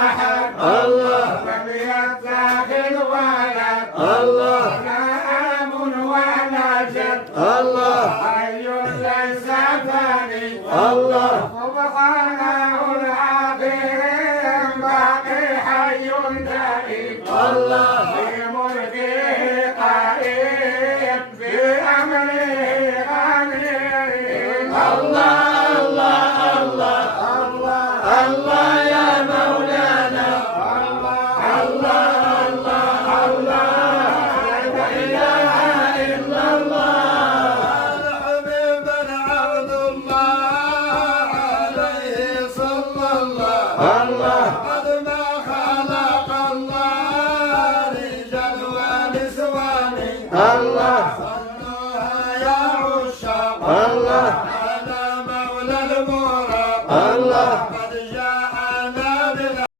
الله لم يتخذ ولد الله لا أب ولا جد الله حي ليس ثاني الله سبحانه العظيم باقي حي دائم الله